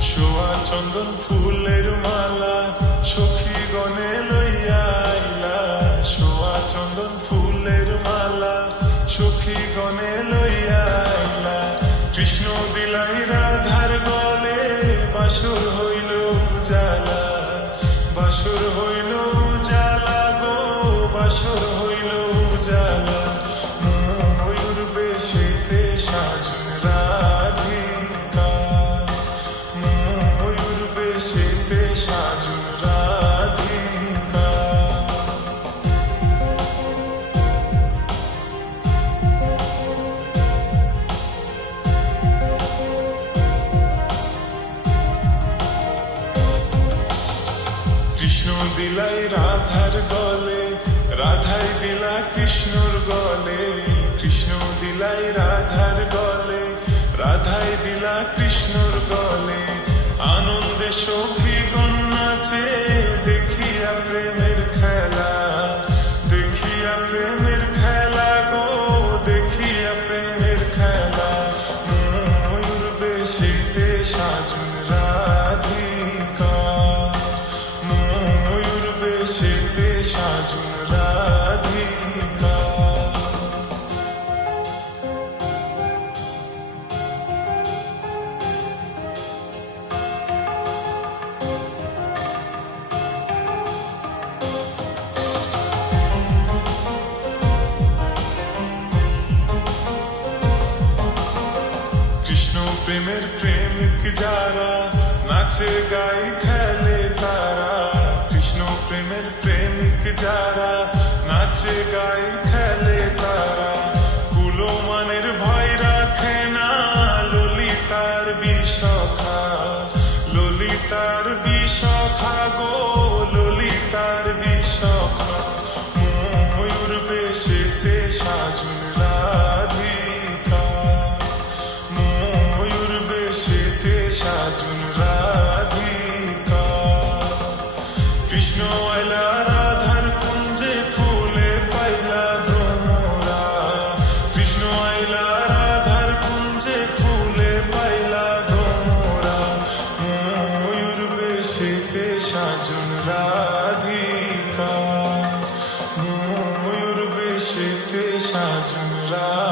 চন্দন ফুলের মালা সখী গনে লইয়া আইলা। সোয়া চন্দন ফুলের মালা সখী গনে লইয়া আইলা। কৃষ্ণ দিলাই রাধার গলে, বাসুর হইল উজালা। বাসুর হইল বেশেতে সাজুন রাধিকা কৃষ্ণ দিলাই রাধার গলে রাধাই দিলা কৃষ্ণর গলে কৃষ্ণ দিলাই রাধার গলে রাধাই দিলা কৃষ্ণর গলে সখী নাচে দেখিয়া প্রেমের খেলা, দেখিয়া প্রেমের খেলা গো, দেখিয়া প্রেমের খেলা। ময়ূর বেশিতে সাজুন রাধিকা, ময়ূর বেশেতে সাজুন রাধিকা প্রেমের প্রেমিক যারা নাচে গাই খেলে তারা। কৃষ্ণ প্রেমের প্রেমিক যারা নাচে গাই খেলে তারা। কুলমানের ভয় রাখে না ললিতার বিষখা ললিতার বিষখা গো। ময়ূর বেশেতে সাজুন রাধিকা